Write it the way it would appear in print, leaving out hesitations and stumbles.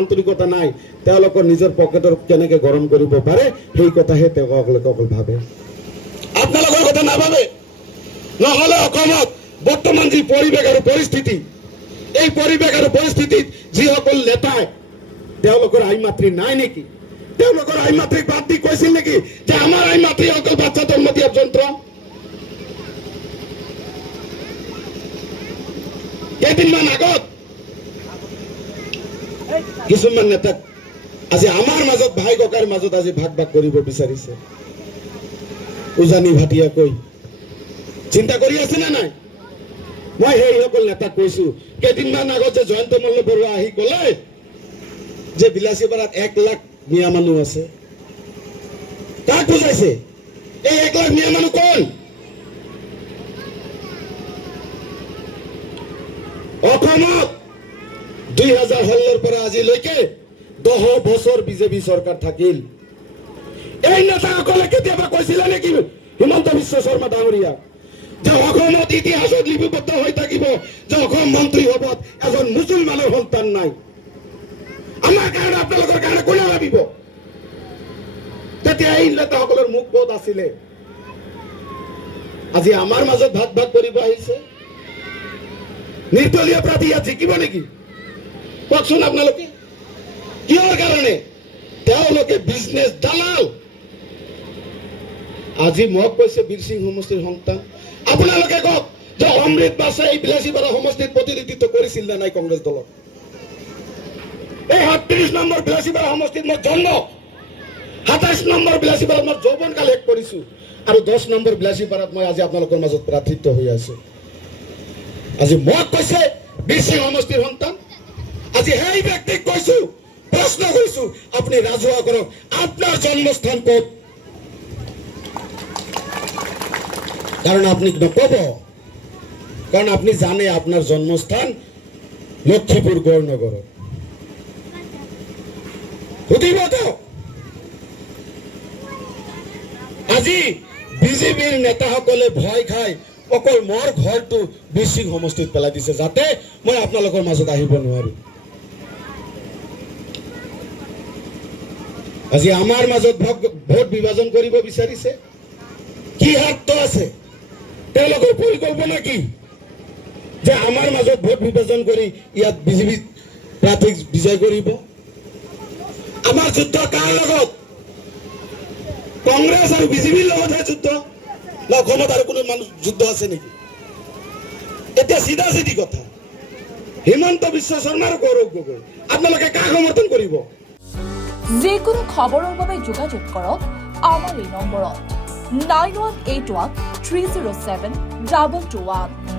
আন্তৰিকতা নাই তেওঁলোকৰ নিজৰ পকেটৰ কেনেকৈ গৰম কৰিব পাৰে সেই কথাহে তেওঁলোকে অকল ভাবে আপোনালোকৰ কথা নাভাবে নহ'লে অসমত বৰ্তমান যি পৰিৱেশ আৰু পৰিস্থিতি এই পৰিৱেশ আৰু পৰিস্থিতিত যিসকল নেতাই তেওঁলোকৰ আই মাতৃ নাই নেকি তেওঁলোকৰ আই মাতৃক বাদ দি কৈছিল নেকি যে আমাৰ আই মাতৃ অকল বাচ্চা জন্ম দিয়াৰ যন্ত্ৰ কেইদিনমান আগত কিছুমান নেতাক আজি আমাৰ মাজত ভাই ককাৰ মাজত আজি ভাগ ভাগ কৰিব বিচাৰিছে উজানি ভাটিয়াকৈ চিন্তা কৰি আছে নে নাই মই সেইসকল নেতাক কৈছো কেইদিনমান আগত যে জয়ন্ত মল্ল বৰুৱা আহি ক'লে যে বিলাসীপাৰাত 1 লাখ মিয়া মানুহ আছে কাক বুজাইছে এই 1 লাখ মিয়া মানুহ কোন অসমত 2016 পৰা আজিলৈকে 10 বছৰ বিজেপি চৰকাৰ থাকিল এই নেতাসকলে কেতিয়াবা কৈছিলে নেকি হিমন্ত বিশ্ব শৰ্মা ডাঙৰীয়া যে অসমত ইতিহাসত লিপিবদ্ধ হৈ থাকিব যে অসম মন্ত্ৰী সভাত এজন মুছলমানৰ সন্তান নাই আমাৰ কাৰণে আপোনালোকৰ কাৰণে কোনে ভাবিব তেতিয়া এই নেতাসকলৰ মুখ বহুত আছিলে আজি আমাৰ মাজত ভাগ ভাগ কৰিব আহিছে নিৰ্দলীয় প্ৰাৰ্থী ইয়াত জিকিব নেকি কওকচোন আপোনালোকে কিহৰ কাৰণে তেওঁলোকে বিজনেছ দালাল আজি মোক কৈছে বীৰ সিং সমষ্টিৰ সন্তান আপোনালোকে কওক যে অমৃত বাছে এই বিলাসীপাৰা সমষ্টিত প্ৰতিনিধিত্ব কৰিছিল নে নাই কংগ্ৰেছ দলত এই 37 নম্বৰ বিলাসীপাৰা সমষ্টিত মই জন্ম 27 নম্বৰ বিলাসীপাৰাত মই যৌৱনকাল শেষ কৰিছো আৰু 10 নম্বৰ বিলাসীপাৰাত মই আজি আপোনালোকৰ মাজত প্ৰাৰ্থিত্ব হৈ আছো আজি মোক কৈছে বীৰ সিং সমষ্টিৰ সন্তান আজি সেই ব্যক্তিক কৈছো প্ৰশ্ন কৰিছো আপুনি ৰাজহুৱা কৰক আপোনাৰ জন্মস্থান ক'ত কাৰণ আপনি নকব কাৰণ আপনি জানে আপনাৰ জন্মস্থান লক্ষ্মীপুৰ গৌৰনগৰ সুধিব তো আজি বিজেপিৰ নেতাসকলে ভয় খাই অকল মোৰ ঘৰটো বীৰ সিং সমষ্টিত পেলাই দিছে যাতে মই আপোনালোকৰ মাজত আহিব নোৱাৰো আজি আমাৰ মাজত ভোট বিভাজন কৰিব বিচাৰিছে কি হাত আছে তেওঁলোকৰ পৰিকল্পনা কি যে আমাৰ মাজত ভোট বিভাজন কৰি ইয়াত বিজেপি প্ৰাৰ্থীক বিজয় কৰিব আমাৰ যুদ্ধ কাৰ লগত কংগ্ৰেছ আৰু বিজেপিৰ লগতহে যুদ্ধ না অসমত আৰু কোনো মানুহ যুদ্ধ আছে নেকি এতিয়া চিধা চিধি কথা হিমন্ত বিশ্ব শৰ্মাৰ গৌৰৱ গগৈ আপোনালোকে কাক সমৰ্থন কৰিব যিকোনো খবৰৰ বাবে যোগাযোগ কৰক আমাৰ এই নম্বৰত 9181 307 221